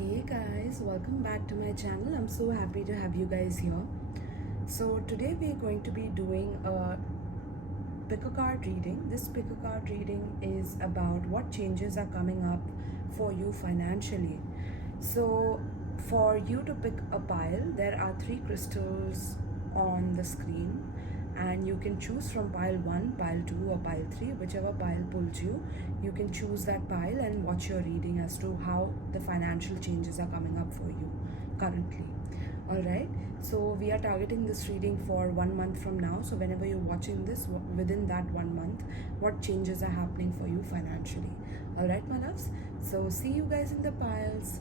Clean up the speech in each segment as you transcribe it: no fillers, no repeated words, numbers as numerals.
Hey guys, welcome back to my channel. I'm so happy to have you guys here. So today we're going to be doing a pick a card reading. This pick a card reading is about what changes are coming up for you financially. So for you to pick a pile, there are 3 crystals on the screen, and you can choose from pile 1, pile 2 or pile 3, whichever pile pulls you. You can choose that pile and watch your reading as to how the financial changes are coming up for you currently. Alright, so we are targeting this reading for 1 month from now. So whenever you're watching this, within that 1 month, what changes are happening for you financially. Alright my loves, so see you guys in the piles.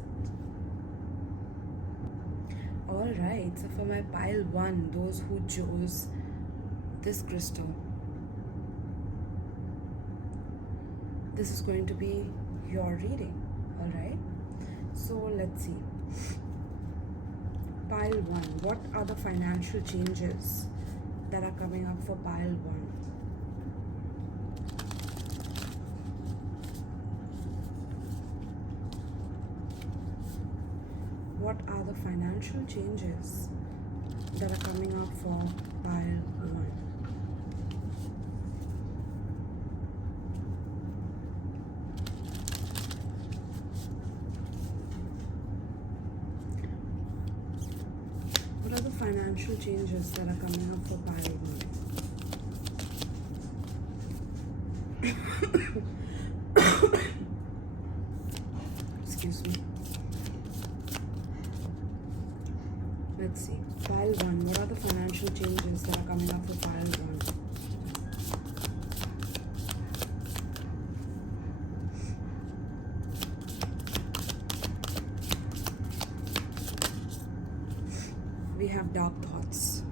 Alright, so for my pile 1, those who chose this crystal, this is going to be your reading. Alright, so let's see. Pile 1, what are the financial changes that are coming up for pile 1? What are the financial changes that are coming up for pile 1? What are the financial changes that are coming up for pile 1? Excuse me. Let's see. Pile 1. What are the financial changes that are coming up for pile 1? We have dark thoughts.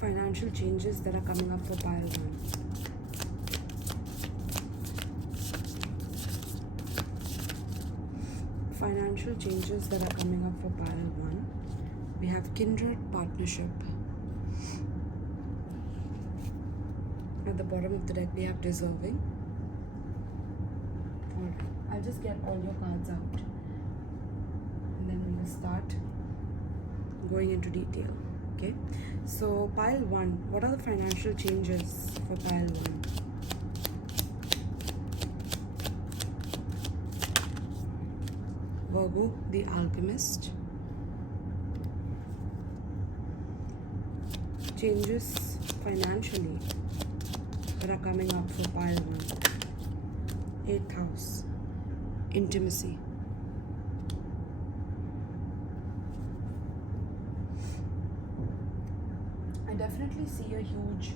Financial changes that are coming up for pile 1. Financial changes that are coming up for pile 1. We have kindred partnership. At the bottom of the deck we have deserving. Alright, I'll just get all your cards out and then we will start going into detail. Okay, so pile 1, what are the financial changes for pile 1? Virgo, the alchemist. Changes financially that are coming up for pile 1. 8th house, intimacy. I definitely see a huge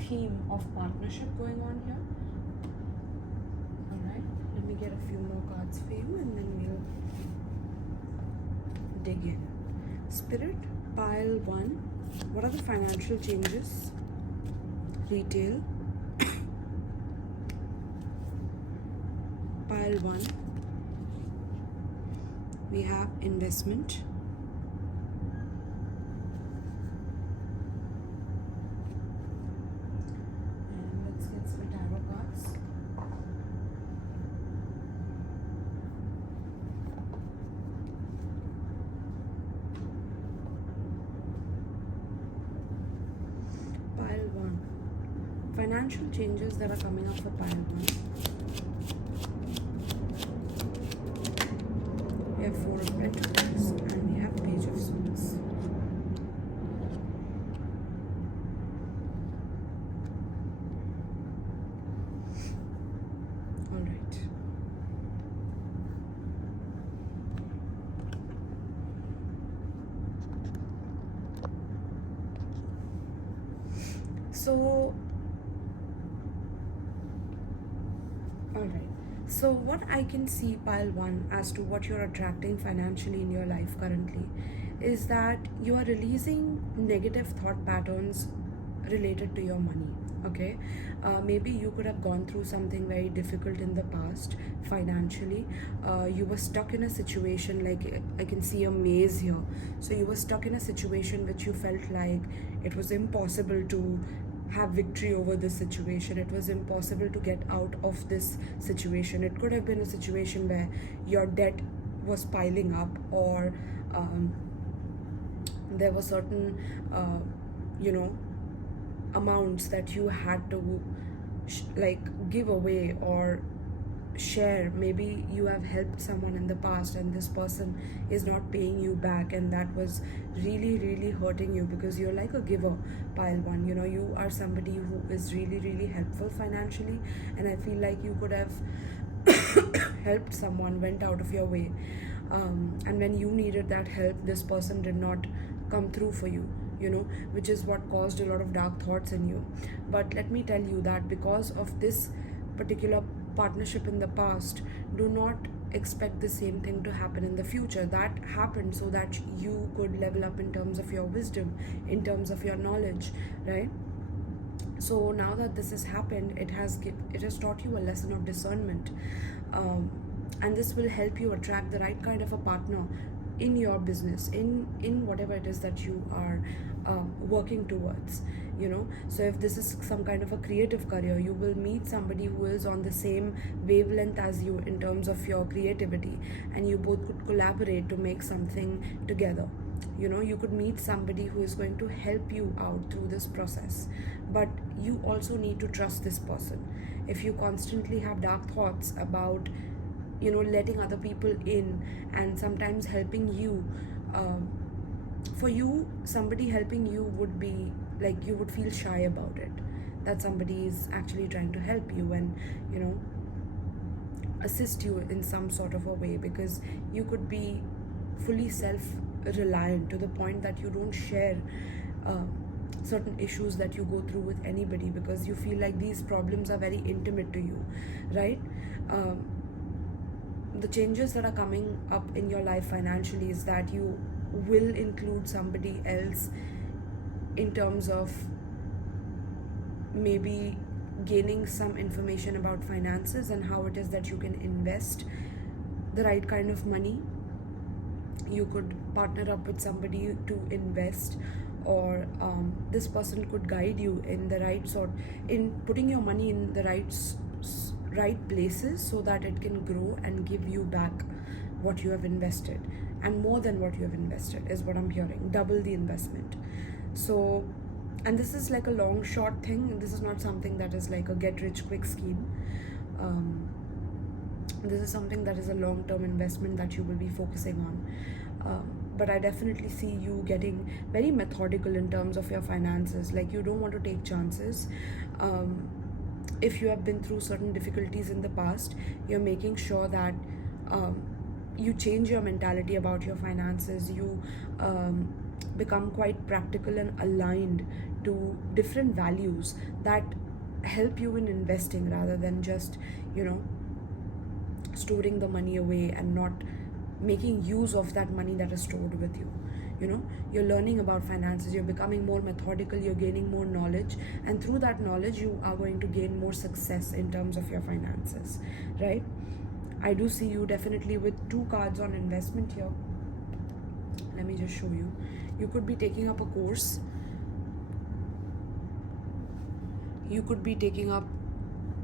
theme of partnership going on here. Alright, let me get a few more cards for you and then we'll dig in. Spirit, pile 1, what are the financial changes? Retail. Pile 1, we have investment. And let's get some tarot cards. Pile 1, financial changes that are coming up for pile 1. We have 4 of Pentacles and we have Page of Swords. Alright. So what I can see, pile 1, as to what you're attracting financially in your life currently is that you are releasing negative thought patterns related to your money. Okay, maybe you could have gone through something very difficult in the past financially. You were stuck in a situation, like I can see a maze here. So you were stuck in a situation which you felt like it was impossible to have victory over this situation. It was impossible to get out of this situation. It could have been a situation where your debt was piling up, or there were certain amounts that you had to give away or share. Maybe you have helped someone in the past and this person is not paying you back, and that was really, really hurting you, because you're like a giver, pile one. You are somebody who is really, really helpful financially, and I feel like you could have helped someone, went out of your way, and when you needed that help, this person did not come through for you, which is what caused a lot of dark thoughts in you. But let me tell you that because of this particular partnership in the past, do not expect the same thing to happen in the future. That happened so that you could level up in terms of your wisdom, in terms of your knowledge, right? So now that this has happened, it has taught you a lesson of discernment, and this will help you attract the right kind of a partner in your business, in whatever it is that you are working towards. So if this is some kind of a creative career, you will meet somebody who is on the same wavelength as you in terms of your creativity, and you both could collaborate to make something together. You could meet somebody who is going to help you out through this process, but you also need to trust this person. If you constantly have dark thoughts about letting other people in, and sometimes helping you, for you, somebody helping you would be like, you would feel shy about it, that somebody is actually trying to help you and assist you in some sort of a way, because you could be fully self-reliant to the point that you don't share certain issues that you go through with anybody, because you feel like these problems are very intimate to you, right? The changes that are coming up in your life financially is that you will include somebody else in terms of maybe gaining some information about finances and how it is that you can invest the right kind of money. You could partner up with somebody to invest, or this person could guide you in the right in putting your money in the right places, so that it can grow and give you back what you have invested, and more than what you have invested is what I'm hearing. Double the investment. So, and this is like a long short thing. This is not something that is like a get rich quick scheme. This is something that is a long-term investment that you will be focusing on. But I definitely see you getting very methodical in terms of your finances. Like, you don't want to take chances. If you have been through certain difficulties in the past, you're making sure that you change your mentality about your finances. You become quite practical and aligned to different values that help you in investing, rather than just storing the money away and not making use of that money that is stored with you. You're learning about finances, you're becoming more methodical, you're gaining more knowledge, and through that knowledge you are going to gain more success in terms of your finances, right? I do see you definitely with 2 cards on investment here. Let me just show you. You could be taking up a course. You could be taking up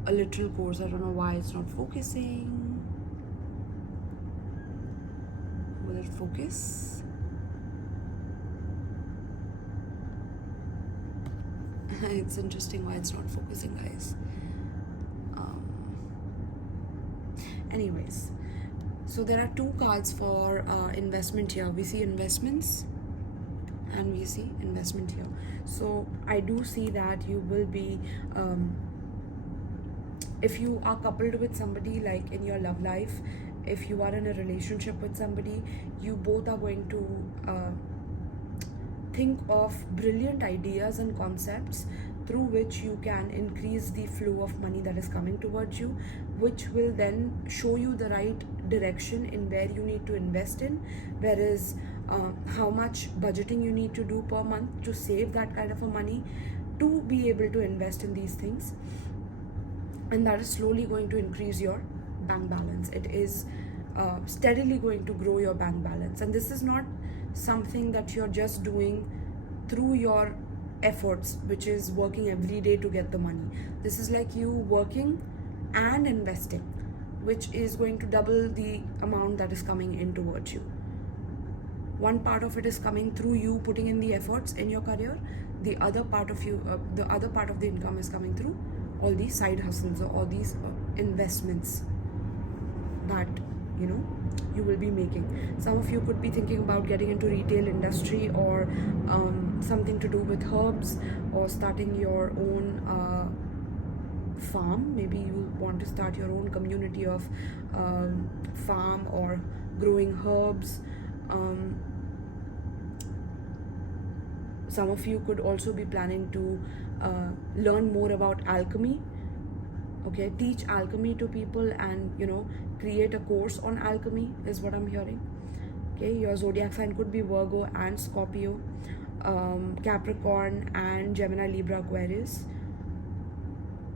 a literal course. I don't know why it's not focusing. Will it focus? It's interesting why it's not focusing, guys. Anyways, so there are 2 cards for investment here. We see investments and we see investment here. So I do see that you will be, if you are coupled with somebody, like in your love life, if you are in a relationship with somebody, you both are going to think of brilliant ideas and concepts through which you can increase the flow of money that is coming towards you, which will then show you the right direction in where you need to invest in, whereas how much budgeting you need to do per month to save that kind of a money to be able to invest in these things. And that is slowly going to increase your bank balance. It is steadily going to grow your bank balance, and this is not something that you're just doing through your efforts, which is working every day to get the money. This is like you working and investing, which is going to double the amount that is coming in towards you. One part of it is coming through you putting in the efforts in your career. The other part of the income is coming through all these side hustles or all these investments that you will be making. Some of you could be thinking about getting into retail industry or something to do with herbs, or starting your own farm. Maybe you want to start your own community of farm or growing herbs. Some of you could also be planning to learn more about alchemy. Okay, teach alchemy to people and create a course on alchemy is what I'm hearing. Okay, your zodiac sign could be Virgo and Scorpio, Capricorn and Gemini, Libra, Aquarius.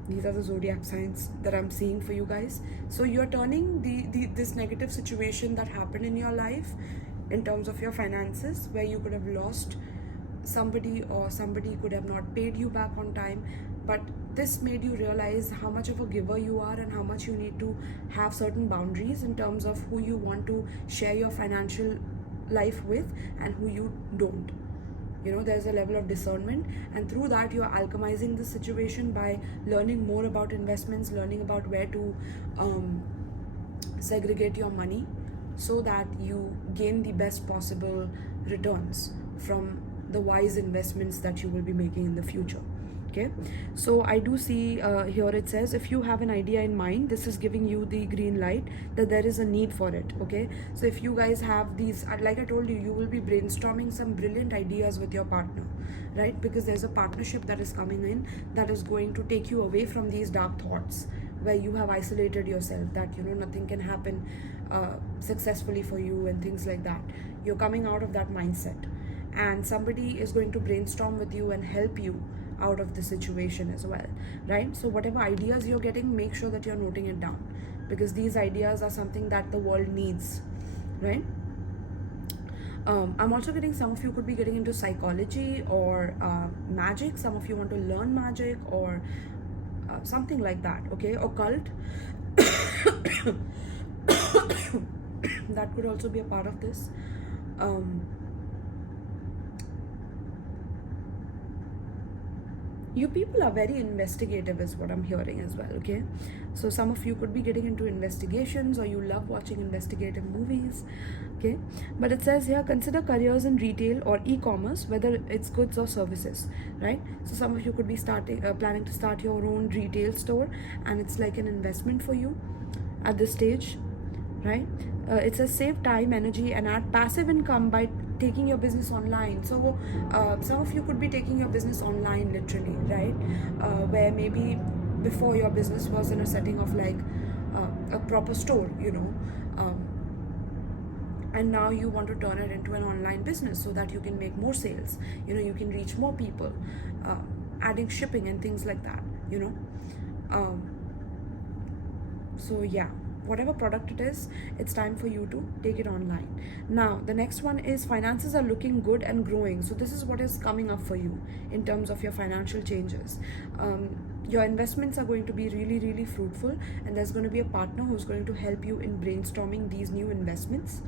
These are the zodiac signs that I'm seeing for you guys. So you're turning this negative situation that happened in your life in terms of your finances, where you could have lost somebody or somebody could have not paid you back on time, but this made you realize how much of a giver you are and how much you need to have certain boundaries in terms of who you want to share your financial life with and who you don't. There's a level of discernment, and through that you are alchemizing the situation by learning more about investments, learning about where to segregate your money so that you gain the best possible returns from the wise investments that you will be making in the future. Okay, so I do see here it says, if you have an idea in mind, this is giving you the green light that there is a need for it. Okay, so if you guys have these, like I told you, you will be brainstorming some brilliant ideas with your partner, right? Because there's a partnership that is coming in that is going to take you away from these dark thoughts where you have isolated yourself, that nothing can happen successfully for you and things like that. You're coming out of that mindset, and somebody is going to brainstorm with you and help you out of the situation as well, right? So whatever ideas you're getting, make sure that you're noting it down, because these ideas are something that the world needs, right? I'm also getting some of you could be getting into psychology or magic. Some of you want to learn magic or something like that. Okay, occult. That could also be a part of this. You people are very investigative is what I'm hearing as well. Okay, so some of you could be getting into investigations, or you love watching investigative movies. Okay, but it says here, consider careers in retail or e-commerce, whether it's goods or services, right? So some of you could be planning to start your own retail store, and it's like an investment for you at this stage, right? It says save time, energy, and add passive income by taking your business online. So some of you could be taking your business online literally, right? Where maybe before your business was in a setting of like a proper store, and now you want to turn it into an online business so that you can make more sales, you can reach more people, adding shipping and things like that, so yeah, whatever product it is, it's time for you to take it online. Now the next one is finances are looking good and growing. So this is what is coming up for you in terms of your financial changes. Your investments are going to be really, really fruitful, and there's going to be a partner who's going to help you in brainstorming these new investments,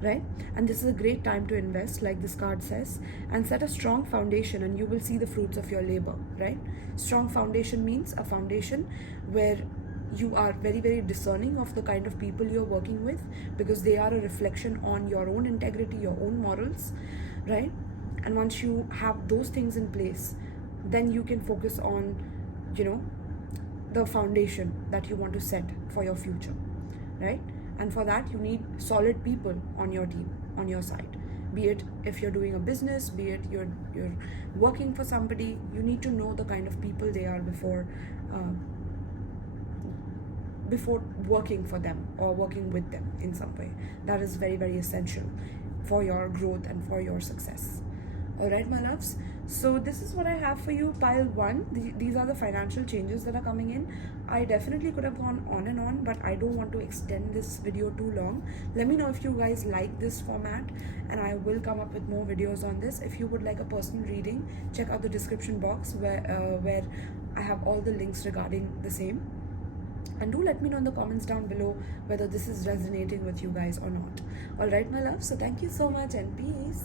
right? And this is a great time to invest, like this card says, and set a strong foundation, and you will see the fruits of your labor, right? Strong foundation means a foundation where you are very, very discerning of the kind of people you're working with, because they are a reflection on your own integrity, your own morals, right? And once you have those things in place, then you can focus on the foundation that you want to set for your future, right? And for that you need solid people on your team, on your side. Be it if you're doing a business, be it you're working for somebody, you need to know the kind of people they are before working for them or working with them in some way. That is very, very essential for your growth and for your success. Alright, my loves. So this is what I have for you, pile 1. These are the financial changes that are coming in. I definitely could have gone on and on, but I don't want to extend this video too long. Let me know if you guys like this format, and I will come up with more videos on this. If you would like a personal reading, check out the description box where I have all the links regarding the same. And do let me know in the comments down below whether this is resonating with you guys or not. Alright, my love. So thank you so much and peace.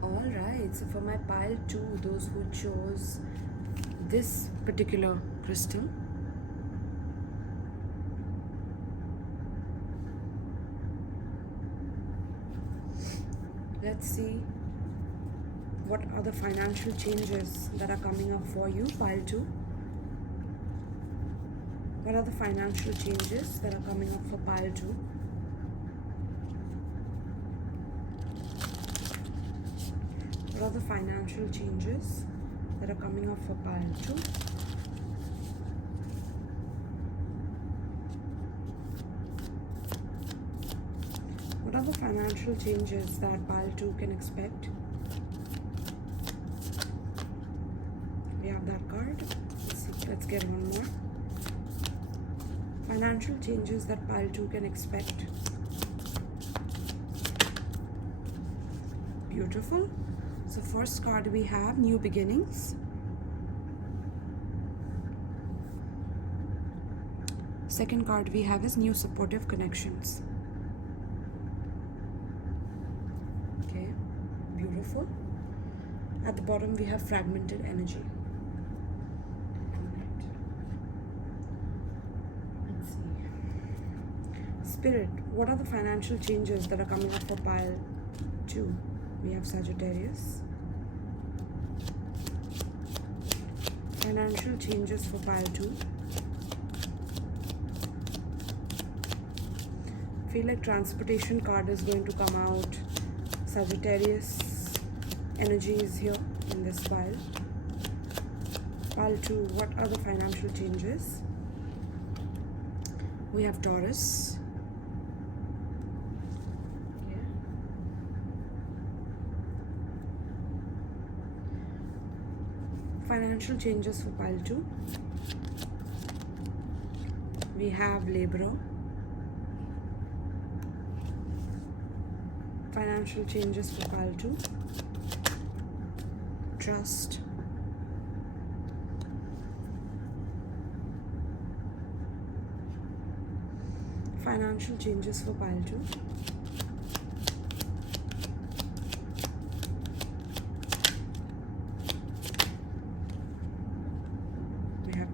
Alright, so for my pile 2, those who chose this particular crystal, let's see what are the financial changes that are coming up for you, pile 2. What are the financial changes that are coming up for pile 2? What are the financial changes that are coming up for pile 2? What are the financial changes that pile 2 can expect? We have that card. Let's get one more. Financial changes that pile 2 can expect. Beautiful. So first card we have new beginnings. Second card we have is new supportive connections. Okay, beautiful. At the bottom we have fragmented energy. Let's see. Spirit, what are the financial changes that are coming up for pile 2? We have Sagittarius. Financial changes for pile 2. Feel like transportation card is going to come out. Sagittarius energy is here in this pile. Pile 2, what are the financial changes? We have Taurus. Financial changes for pile 2. We have Libra. Financial changes for pile 2. Trust. Financial changes for pile 2.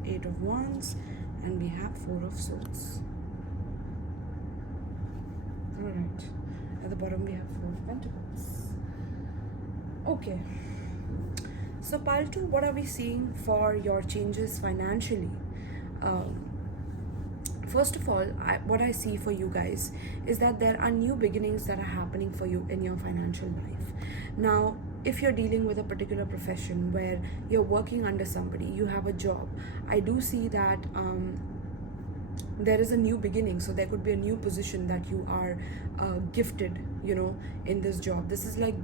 Eight of Wands, and we have Four of Swords. Alright, at the bottom we have Four of Pentacles. Okay, so pile 2, what are we seeing for your changes financially? First of all, what I see for you guys is that there are new beginnings that are happening for you in your financial life. Now, if you're dealing with a particular profession where you're working under somebody, you have a job, I do see that there is a new beginning. So there could be a new position that you are gifted, in this job. This is like,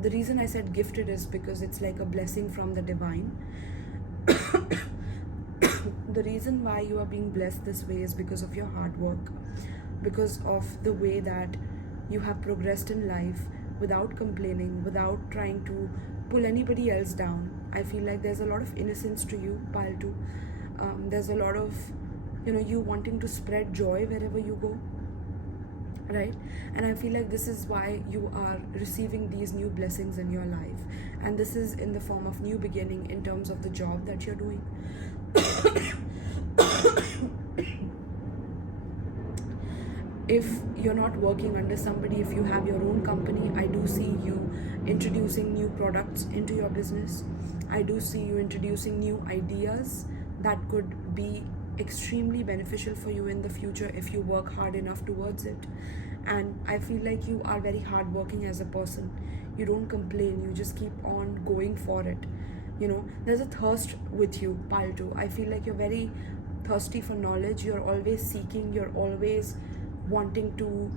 the reason I said gifted is because it's like a blessing from the divine. The reason why you are being blessed this way is because of your hard work, because of the way that you have progressed in life without complaining, without trying to pull anybody else down. I feel like there's a lot of innocence to you, pile 2. There's a lot of, you wanting to spread joy wherever you go, right? And I feel like this is why you are receiving these new blessings in your life. And this is in the form of new beginning in terms of the job that you're doing. If you're not working under somebody, if you have your own company, I do see you introducing new products into your business. I do see you introducing new ideas that could be extremely beneficial for you in the future if you work hard enough towards it. And I feel like you are very hardworking as a person. You don't complain, you just keep on going for it. There's a thirst with you, pile 2. I feel like you're very thirsty for knowledge. You're always seeking, you're always wanting to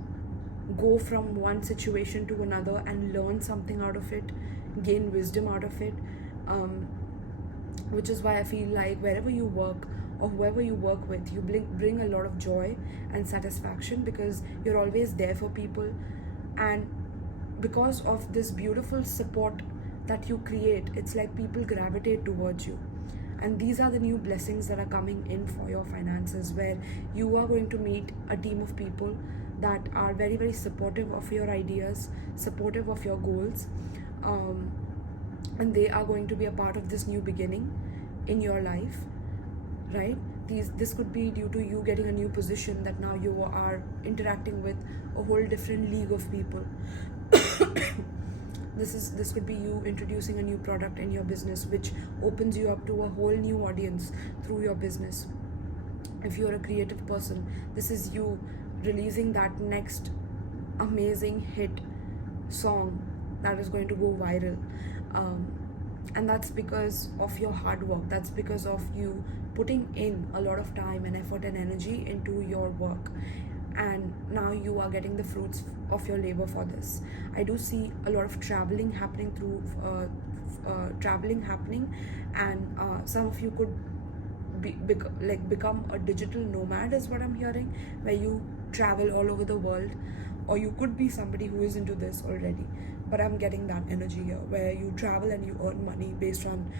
go from one situation to another and learn something out of it, gain wisdom out of it, which is why I feel like wherever you work or whoever you work with, you bring a lot of joy and satisfaction, because you're always there for people. And because of this beautiful support that you create, it's like people gravitate towards you. And these are the new blessings that are coming in for your finances, where you are going to meet a team of people that are very, very supportive of your ideas, supportive of your goals, and they are going to be a part of this new beginning in your life, right? This could be due to you getting a new position, that now you are interacting with a whole different league of people. This could be you introducing a new product in your business, which opens you up to a whole new audience through your business. If you're a creative person, this is you releasing that next amazing hit song that is going to go viral, and that's because of your hard work. That's because of you putting in a lot of time and effort and energy into your work, and now you are getting the fruits of your labor for this. I do see a lot of traveling happening and some of you could become a digital nomad, is what I'm hearing, where you travel all over the world. Or you could be somebody who is into this already, but I'm getting that energy here, where you travel and you earn money based on,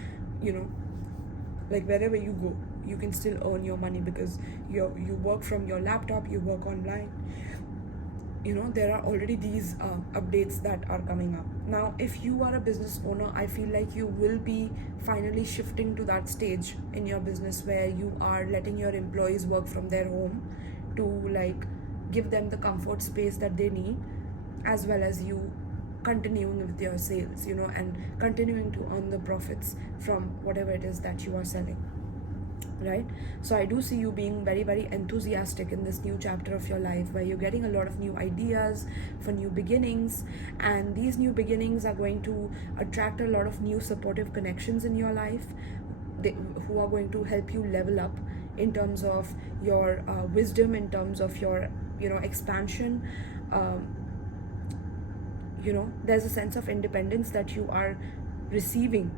like wherever you go, you can still earn your money, because you work from your laptop, you work online. There are already these updates that are coming up. Now, if you are a business owner, I feel like you will be finally shifting to that stage in your business where you are letting your employees work from their home, to like give them the comfort space that they need, as well as you continuing with your sales, and continuing to earn the profits from whatever it is that you are selling, right? So I do see you being very, very enthusiastic in this new chapter of your life, where you're getting a lot of new ideas for new beginnings, and these new beginnings are going to attract a lot of new supportive connections in your life, who are going to help you level up in terms of your wisdom, in terms of your expansion. There's a sense of independence that you are receiving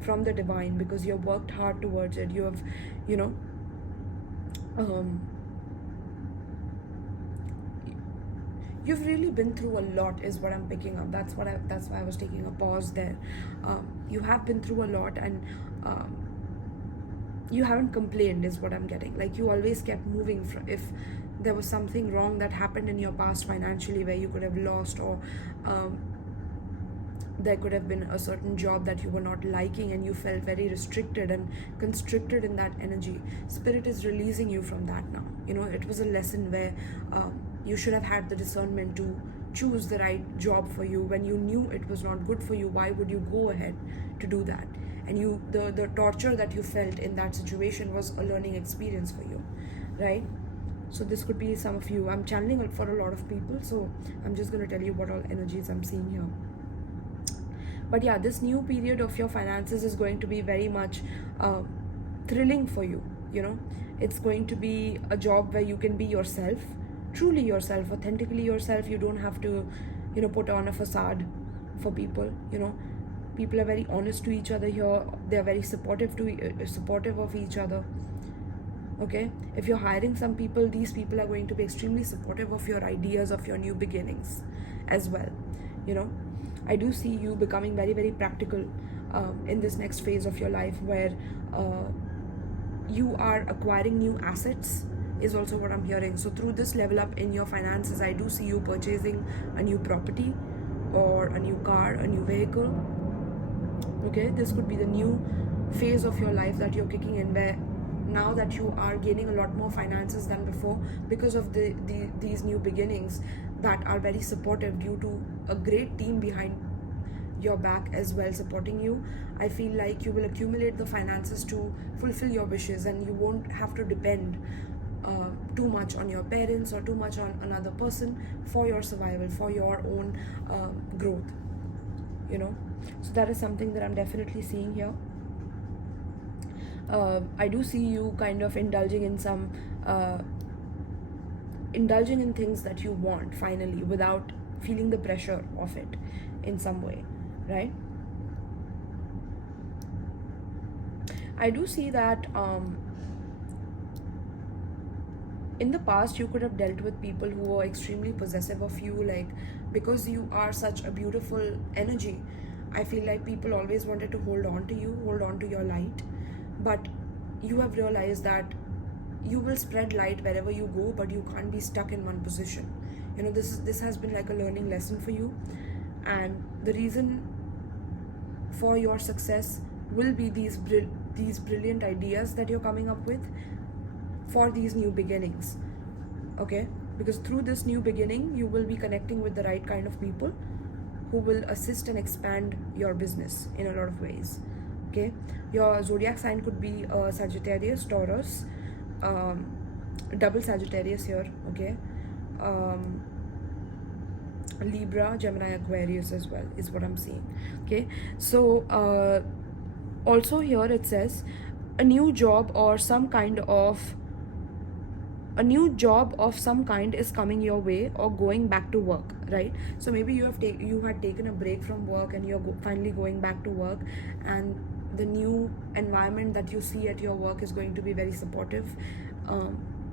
from the divine, because you have worked hard towards it. You have you've really been through a lot, is what I'm picking up. That's why I was taking a pause there. You have been through a lot, and you haven't complained, is what I'm getting. Like, you always kept moving. If there was something wrong that happened in your past financially, where you could have lost, or there could have been a certain job that you were not liking, and you felt very restricted and constricted in that energy, Spirit is releasing you from that now. It was a lesson where you should have had the discernment to choose the right job for you. When you knew it was not good for you, why would you go ahead to do that? And the torture that you felt in that situation was a learning experience for you, right? So this could be some of you. I'm channeling it for a lot of people, so I'm just going to tell you what all energies I'm seeing here. But yeah, this new period of your finances is going to be very much thrilling for you. It's going to be a job where you can be yourself, truly yourself, authentically yourself. You don't have to put on a facade for people. People are very honest to each other here. They're very supportive of each other. Okay, if you're hiring some people, these people are going to be extremely supportive of your ideas, of your new beginnings as well. I do see you becoming very, very practical in this next phase of your life, where you are acquiring new assets, is also what I'm hearing. So through this level up in your finances, I do see you purchasing a new property, or a new car, a new vehicle. Okay, this could be the new phase of your life that you're kicking in, where now that you are gaining a lot more finances than before, because of these new beginnings that are very supportive, due to a great team behind your back as well, supporting you. I feel like you will accumulate the finances to fulfill your wishes, and you won't have to depend too much on your parents, or too much on another person for your survival, for your own growth. So that is something that I'm definitely seeing here. I do see you kind of indulging in some indulging in things that you want finally without feeling the pressure of it in some way, right? I do see that in the past you could have dealt with people who were extremely possessive of you, like because you are such a beautiful energy. I feel like people always wanted to hold on to you, hold on to your light, but you have realized that you will spread light wherever you go, but you can't be stuck in one position. You know, this has been like a learning lesson for you, and the reason for your success will be these brilliant ideas that you're coming up with for these new beginnings, okay? Because through this new beginning you will be connecting with the right kind of people who will assist and expand your business in a lot of ways, okay? Your zodiac sign could be Sagittarius, Taurus, double Sagittarius here, okay? Libra, Gemini, Aquarius as well is what I'm seeing, okay? So also here it says a new job or some kind of some kind is coming your way, or going back to work, right? So maybe you had taken a break from work and you're finally going back to work, and the new environment that you see at your work is going to be very supportive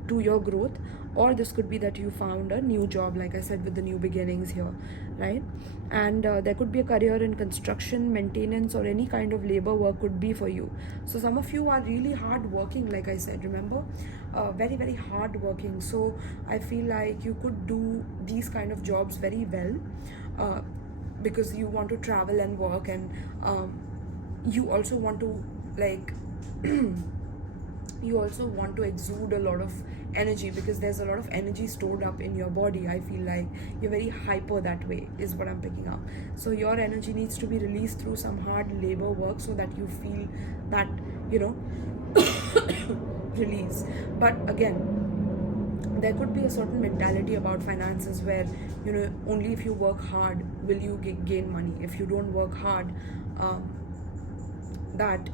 to your growth. Or this could be that you found a new job, like I said, with the new beginnings here, right? And there could be a career in construction, maintenance, or any kind of labor work could be for you. So some of you are really hard working, like I said, remember, very, very hard working. So I feel like you could do these kind of jobs very well because you want to travel and work, and you also want to like you also want to exude a lot of energy, because there's a lot of energy stored up in your body. I feel like you're very hyper that way is what I'm picking up. So your energy needs to be released through some hard labor work so that you feel that, you know, release. But again, there could be a certain mentality about finances where, you know, only if you work hard will you gain money. If you don't work hard, that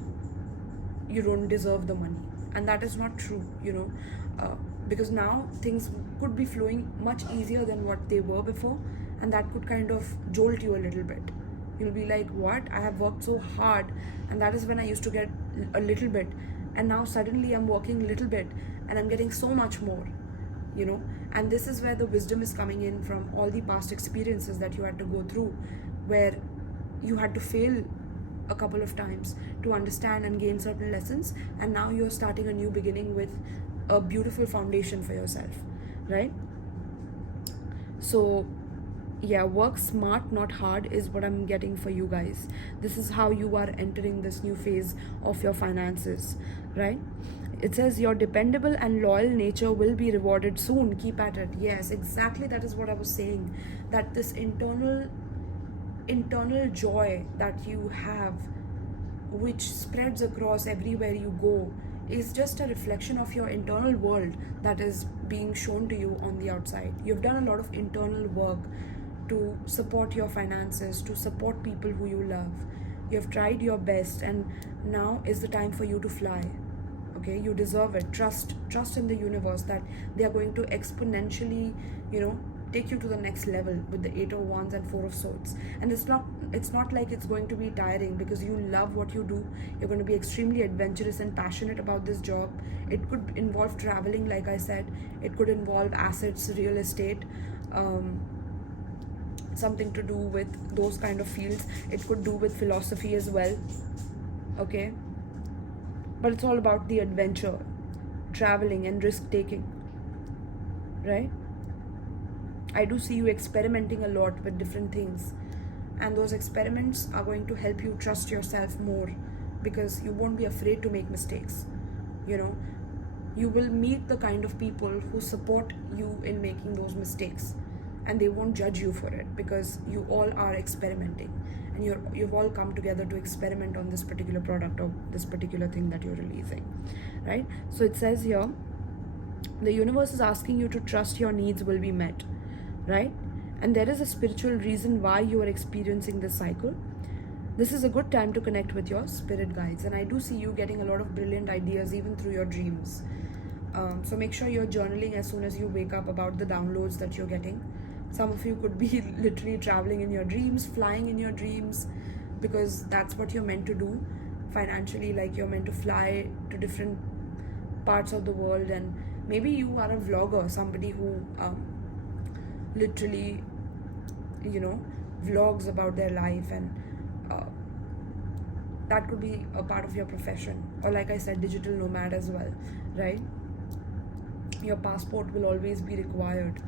you don't deserve the money. And that is not true, you know, because now things could be flowing much easier than what they were before, and that could kind of jolt you a little bit. You'll be like, what? I have worked so hard, and that is when I used to get a little bit, and now suddenly I'm working a little bit and I'm getting so much more, you know. And this is where the wisdom is coming in from all the past experiences that you had to go through, where you had to fail a couple of times to understand and gain certain lessons, and now you're starting a new beginning with a beautiful foundation for yourself, right? So yeah, work smart, not hard is what I'm getting for you guys. This is how you are entering this new phase of your finances, right? It says your dependable and loyal nature will be rewarded soon. Keep at it. Yes, exactly, that is what I was saying, that this internal joy that you have, which spreads across everywhere you go, is just a reflection of your internal world that is being shown to you on the outside. You've done a lot of internal work to support your finances, to support people who you love. You've tried your best, and now is the time for you to fly, okay? You deserve it. Trust in the universe that they are going to exponentially, you know, take you to the next level with the 8 of Wands and 4 of Swords. And it's not like it's going to be tiring, because you love what you do. You're going to be extremely adventurous and passionate about this job. It could involve traveling, like I said. It could involve assets, real estate, something to do with those kind of fields. It could do with philosophy as well, okay? But it's all about the adventure, traveling and risk taking, right? I do see you experimenting a lot with different things, and those experiments are going to help you trust yourself more, because you won't be afraid to make mistakes, you know. You will meet the kind of people who support you in making those mistakes, and they won't judge you for it, because you all are experimenting, and you've all come together to experiment on this particular product or this particular thing that you're releasing, right? So it says here, the universe is asking you to trust your needs will be met, right? And there is a spiritual reason why you are experiencing this cycle. This is a good time to connect with your spirit guides, and I do see you getting a lot of brilliant ideas even through your dreams. So make sure you're journaling as soon as you wake up about the downloads that you're getting. Some of you could be literally traveling in your dreams, flying in your dreams, because that's what you're meant to do financially. Like, you're meant to fly to different parts of the world, and maybe you are a vlogger, somebody who literally, you know, vlogs about their life, and that could be a part of your profession. Or like I said, digital nomad as well, right? Your passport will always be required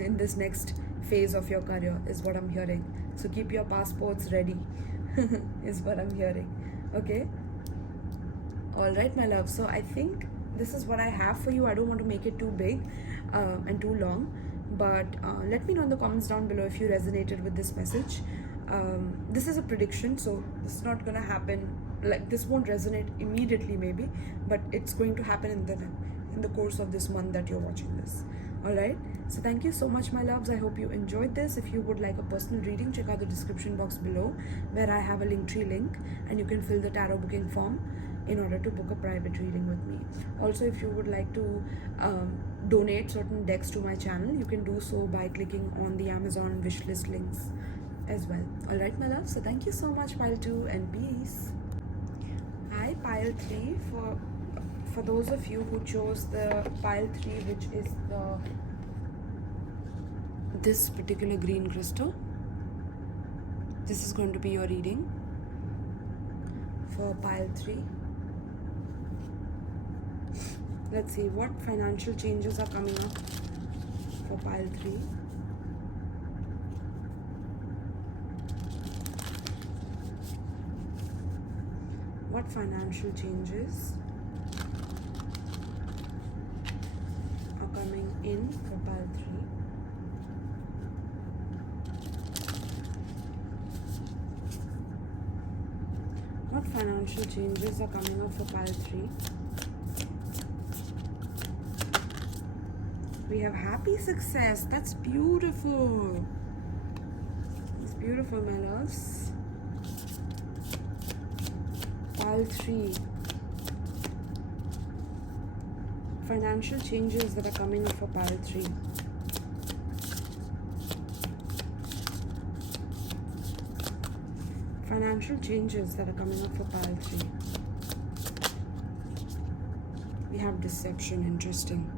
in this next phase of your career, is what I'm hearing. So keep your passports ready is what I'm hearing. Okay, all right, my love. So I think this is what I have for you. I don't want to make it too big and too long, but let me know in the comments down below if you resonated with this message. This is a prediction, so this is not gonna happen, like, this won't resonate immediately maybe, but it's going to happen in the course of this month that you're watching this. All right, so thank you so much, my loves. I hope you enjoyed this. If you would like a personal reading, check out the description box below, where I have a Linktree link, and you can fill the tarot booking form in order to book a private reading with me. Also, if you would like to donate certain decks to my channel, you can do so by clicking on the Amazon wishlist links as well. All right, my love. So thank you so much, pile 2, and peace. Hi, pile 3. For those of you who chose the pile 3, which is this particular green crystal, this is going to be your reading for pile 3. Let's see what financial changes are coming up for pile 3. What financial changes are coming in for pile 3? What financial changes are coming up for pile 3? We have happy success. That's beautiful. It's beautiful, my loves. Pile 3. Financial changes that are coming up for pile 3. Financial changes that are coming up for pile 3. We have deception. Interesting.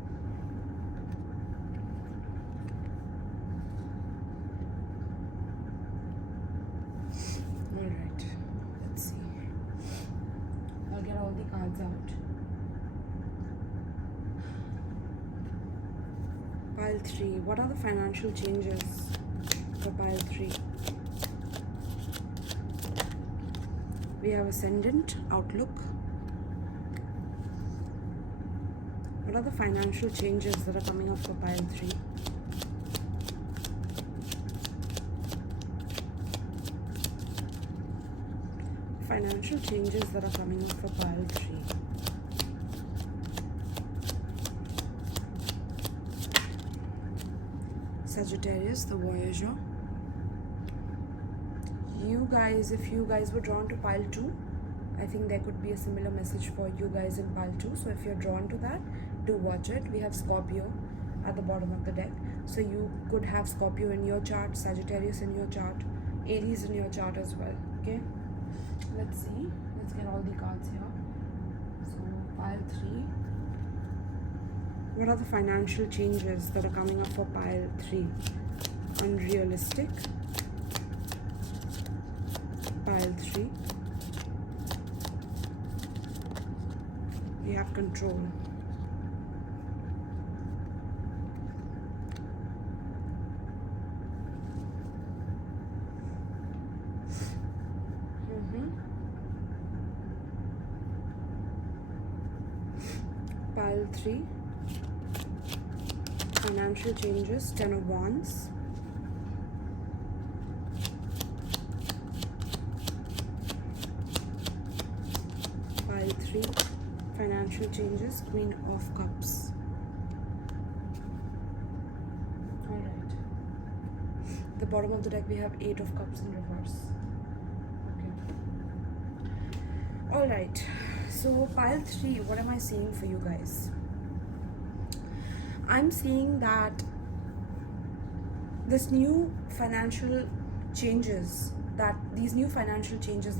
Alright, let's see. I'll get all the cards out. Pile 3. What are the financial changes for pile 3? We have Ascendant, Outlook. What are the financial changes that are coming up for pile 3? Financial changes that are coming up for pile 3. Sagittarius, the Voyager. You guys, if you guys were drawn to pile 2, I think there could be a similar message for you guys in pile 2. So if you're drawn to that, do watch it. We have Scorpio at the bottom of the deck. So you could have Scorpio in your chart, Sagittarius in your chart, Aries in your chart as well. Okay, let's see. Let's get all the cards here. So pile 3. What are the financial changes that are coming up for pile 3? Unrealistic. Pile 3. We have control. Pile 3. Financial changes. 10 of Wands. Pile 3. Financial changes. Queen of Cups. Alright. The bottom of the deck we have 8 of Cups in reverse. Okay. Alright. So pile 3, what am I seeing for you guys? I'm seeing that these new financial changes that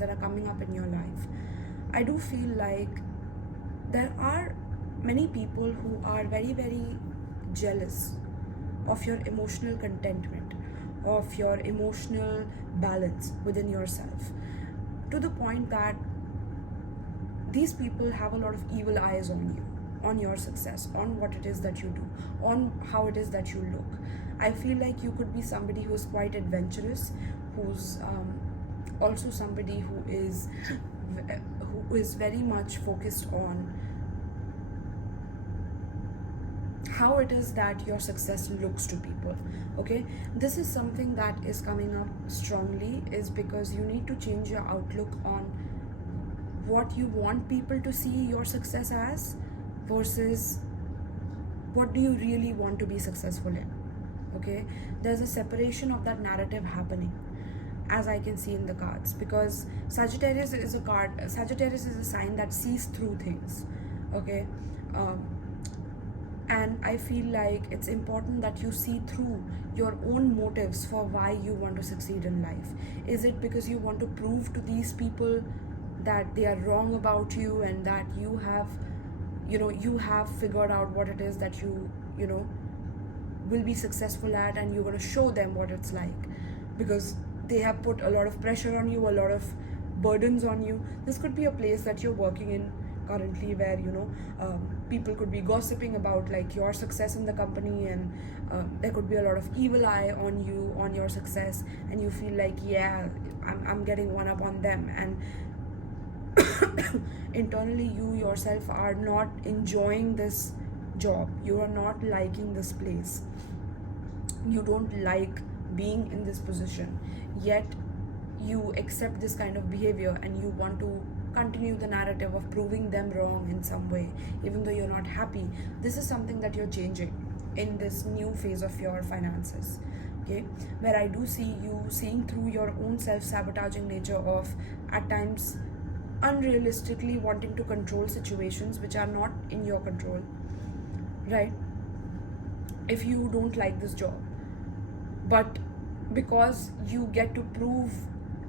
are coming up in your life, I do feel like there are many people who are very, very jealous of your emotional contentment, of your emotional balance within yourself, to the point that these people have a lot of evil eyes on you, on your success, on what it is that you do, on how it is that you look. I feel like you could be somebody who's quite adventurous, who's also somebody who is very much focused on how it is that your success looks to people. Okay, this is something that is coming up strongly, is because you need to change your outlook on what you want people to see your success as versus what do you really want to be successful in. Okay, there's a separation of that narrative happening, as I can see in the cards, because Sagittarius is a sign that sees through things. Okay, and I feel like it's important that you see through your own motives for why you want to succeed in life. Is it because you want to prove to these people that they are wrong about you, and that you have figured out what it is that you will be successful at, and you're going to show them what it's like because they have put a lot of pressure on you, a lot of burdens on you? This could be a place that you're working in currently, where people could be gossiping about like your success in the company, and there could be a lot of evil eye on you, on your success, and you feel like, yeah, I'm getting one up on them, and internally you yourself are not enjoying this job, you are not liking this place, you don't like being in this position, yet you accept this kind of behavior and you want to continue the narrative of proving them wrong in some way, even though you're not happy. This is something that you're changing in this new phase of your finances. Okay, where I do see you seeing through your own self-sabotaging nature of, at times, unrealistically wanting to control situations which are not in your control, right? If you don't like this job, but because you get to prove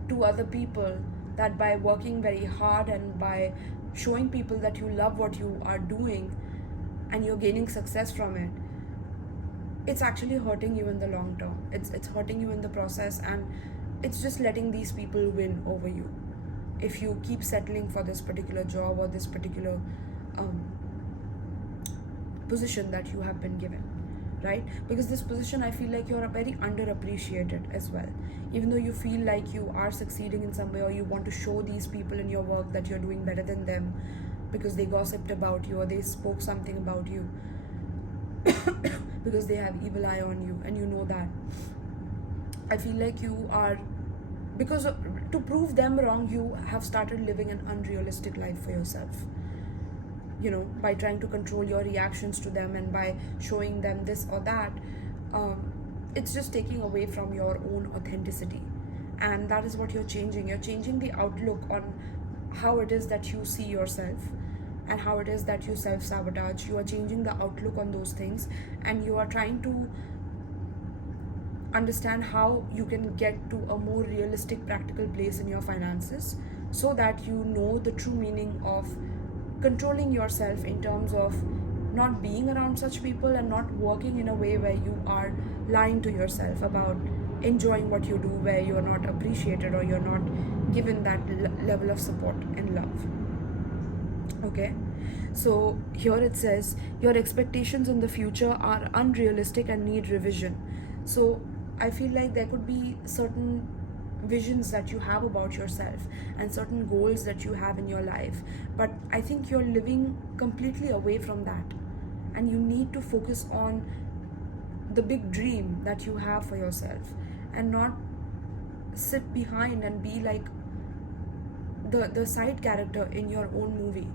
to other people that by working very hard and by showing people that you love what you are doing and you're gaining success from it, it's actually hurting you in the long term. It's hurting you in the process, and it's just letting these people win over you if you keep settling for this particular job or this particular position that you have been given, right? Because this position, I feel like you're very underappreciated as well. Even though you feel like you are succeeding in some way, or you want to show these people in your work that you're doing better than them because they gossiped about you or they spoke something about you because they have evil eye on you, and you know that. I feel like you are, to prove them wrong, you have started living an unrealistic life for yourself, by trying to control your reactions to them and by showing them this or that. It's just taking away from your own authenticity, and that is what you're changing. You're changing the outlook on how it is that you see yourself and how it is that you self-sabotage. You are changing the outlook on those things, and you are trying to understand how you can get to a more realistic, practical place in your finances, so that you know the true meaning of controlling yourself in terms of not being around such people and not working in a way where you are lying to yourself about enjoying what you do, where you're not appreciated or you're not given that level of support and love. Okay, so here it says your expectations in the future are unrealistic and need revision. So I feel like there could be certain visions that you have about yourself and certain goals that you have in your life, but I think you're living completely away from that, and you need to focus on the big dream that you have for yourself and not sit behind and be like the side character in your own movie.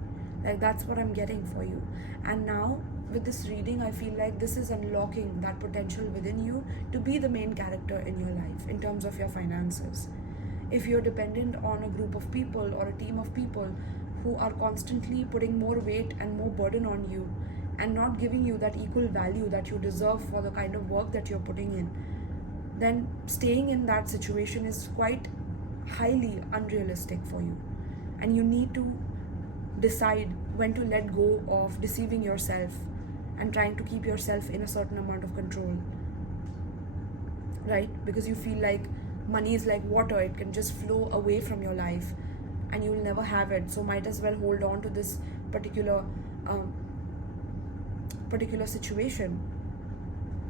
Like, that's what I'm getting for you. And now with this reading, I feel like this is unlocking that potential within you to be the main character in your life in terms of your finances. If you're dependent on a group of people or a team of people who are constantly putting more weight and more burden on you, and not giving you that equal value that you deserve for the kind of work that you're putting in, then staying in that situation is quite highly unrealistic for you. And you need to decide when to let go of deceiving yourself and trying to keep yourself in a certain amount of control, right? Because you feel like money is like water, it can just flow away from your life and you will never have it, so might as well hold on to this particular situation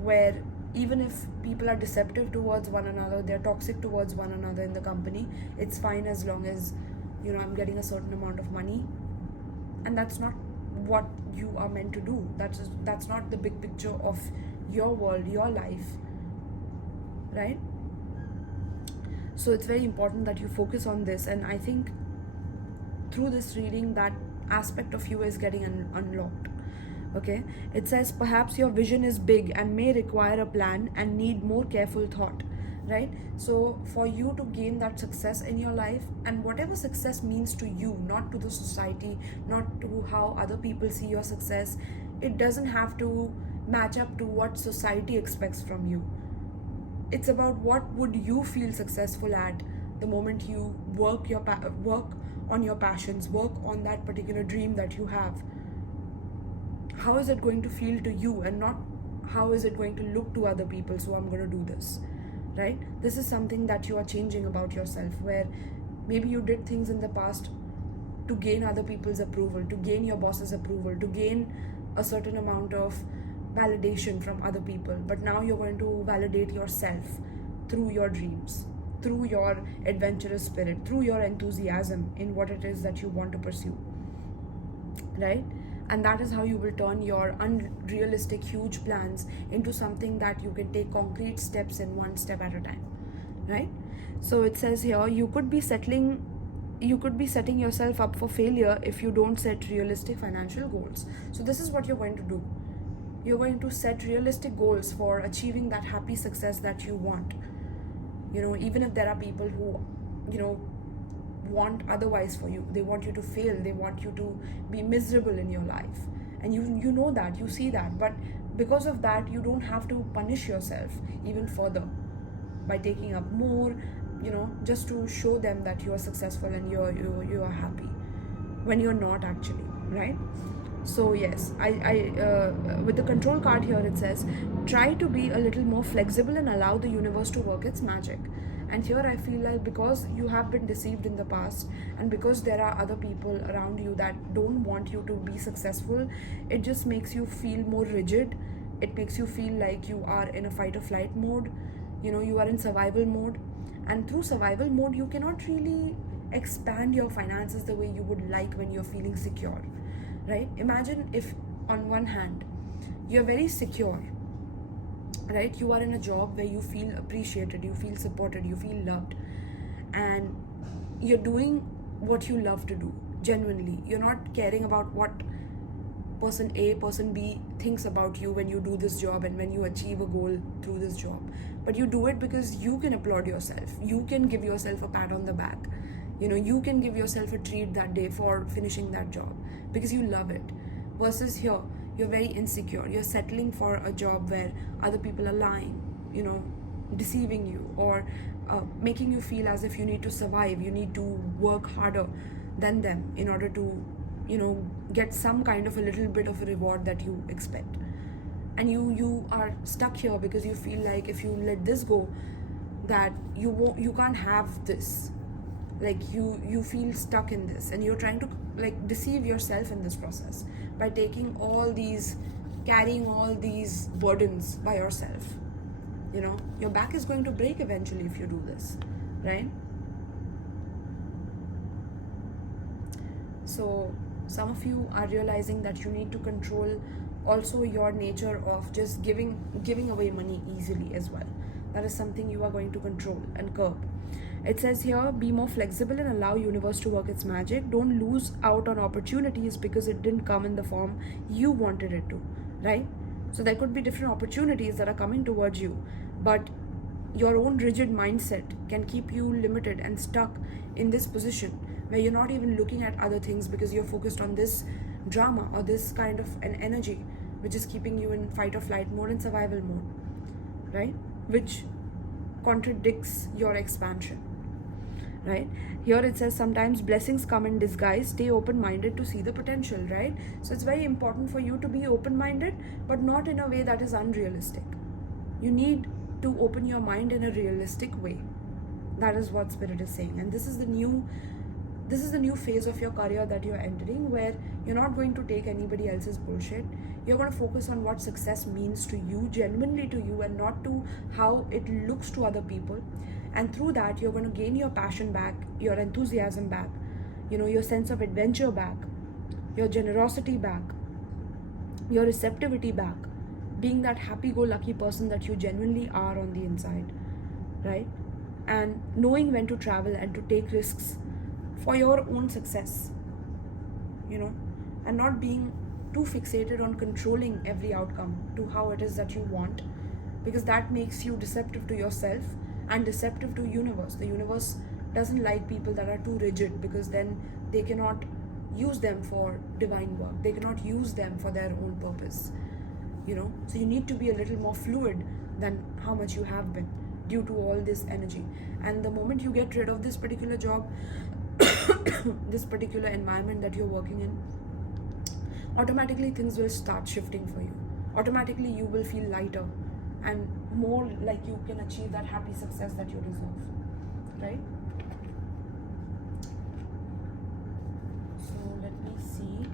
where even if people are deceptive towards one another, they're toxic towards one another in the company, it's fine as long as, you know, I'm getting a certain amount of money. And that's not what you are meant to do. That's not the big picture of your world, your life, right? So it's very important that you focus on this, and I think through this reading that aspect of you is getting unlocked. Okay, it says perhaps your vision is big and may require a plan and need more careful thought, right? So for you to gain that success in your life, and whatever success means to you, not to the society, not to how other people see your success, it doesn't have to match up to what society expects from you. It's about what would you feel successful at the moment you work on your passions, work on that particular dream that you have. How is it going to feel to you, and not how is it going to look to other people, so I'm going to do this, right? This is something that you are changing about yourself, where maybe you did things in the past to gain other people's approval, to gain your boss's approval, to gain a certain amount of validation from other people, but now you're going to validate yourself through your dreams, through your adventurous spirit, through your enthusiasm in what it is that you want to pursue, right? And that is how you will turn your unrealistic huge plans into something that you can take concrete steps in, one step at a time, right? So it says here, you could be setting yourself up for failure if you don't set realistic financial goals. So this is what you're going to do. You're going to set realistic goals for achieving that happy success that you want. You know, even if there are people who, you know, want otherwise for you, they want you to fail, they want you to be miserable in your life, and you know that, you see that, but because of that you don't have to punish yourself even further by taking up more, you know, just to show them that you are successful and you are happy when you're not actually, right? So yes, I with the control card here, it says try to be a little more flexible and allow the universe to work its magic. And here I feel like because you have been deceived in the past, and because there are other people around you that don't want you to be successful, it just makes you feel more rigid. It makes you feel like you are in a fight or flight mode, you know, you are in survival mode. And through survival mode, you cannot really expand your finances the way you would like when you're feeling secure, right? Imagine if on one hand, you're very secure, right? You are in a job where you feel appreciated, you feel supported, you feel loved, and you're doing what you love to do genuinely. You're not caring about what person A, person B thinks about you when you do this job and when you achieve a goal through this job, but you do it because you can applaud yourself, you can give yourself a pat on the back, you know, you can give yourself a treat that day for finishing that job because you love it. Versus here, you're very insecure, you're settling for a job where other people are lying, you know, deceiving you, or making you feel as if you need to survive, you need to work harder than them in order to, you know, get some kind of a little bit of a reward that you expect. And you are stuck here because you feel like if you let this go, that you can't have this, like you feel stuck in this, and you're trying to like deceive yourself in this process by carrying all these burdens by yourself. You know, your back is going to break eventually if you do this, right? So some of you are realizing that you need to control also your nature of just giving away money easily as well. That is something you are going to control and curb. It says here, be more flexible and allow universe to work its magic. Don't lose out on opportunities because it didn't come in the form you wanted it to, right? So there could be different opportunities that are coming towards you, but your own rigid mindset can keep you limited and stuck in this position where you're not even looking at other things because you're focused on this drama or this kind of an energy which is keeping you in fight or flight mode and survival mode, right? Which contradicts your expansion, right? Here it says sometimes blessings come in disguise. Stay open-minded to see the potential, right? So it's very important for you to be open-minded, but not in a way that is unrealistic. You need to open your mind in a realistic way. That is what Spirit is saying. And this is the new phase of your career that you're entering, where you're not going to take anybody else's bullshit. You're going to focus on what success means to you, genuinely to you, and not to how it looks to other people. And through that, you're going to gain your passion back, your enthusiasm back, your sense of adventure back, your generosity back, your receptivity back, being that happy-go-lucky person that you genuinely are on the inside, right? And knowing when to travel and to take risks for your own success, and not being too fixated on controlling every outcome to how it is that you want, because that makes you deceptive to yourself and deceptive to universe. The universe doesn't like people that are too rigid, because then they cannot use them for divine work. They cannot use them for their own purpose, So you need to be a little more fluid than how much you have been due to all this energy. And the moment you get rid of this particular job, this particular environment that you're working in, automatically things will start shifting for you. Automatically you will feel lighter and more like you can achieve that happy success that you deserve, right? So let me see.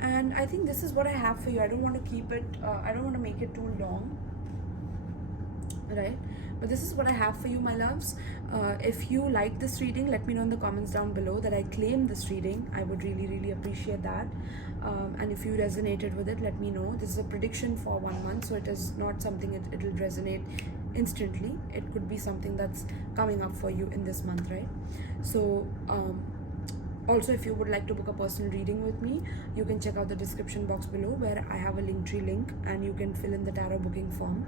And I think this is what I have for you. I don't want to keep it, I don't want to make it too long, right? But this is what I have for you, my loves. If you like this reading, let me know in the comments down below that I claim this reading. I would really, really appreciate that. And if you resonated with it, let me know. This is a prediction for 1 month, so it is not something it will resonate instantly. It could be something that's coming up for you in this month, right? So also, if you would like to book a personal reading with me, you can check out the description box below, where I have a Linktree link, and you can fill in the tarot booking form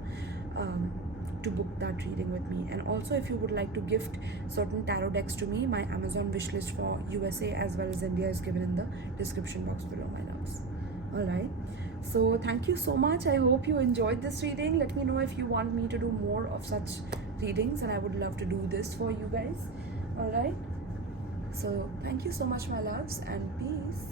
to book that reading with me. And also, if you would like to gift certain tarot decks to me, my Amazon wish list for USA as well as India is given in the description box below, my loves. Alright, so thank you so much. I hope you enjoyed this reading. Let me know if you want me to do more of such readings, and I would love to do this for you guys. Alright, so thank you so much, my loves, and peace.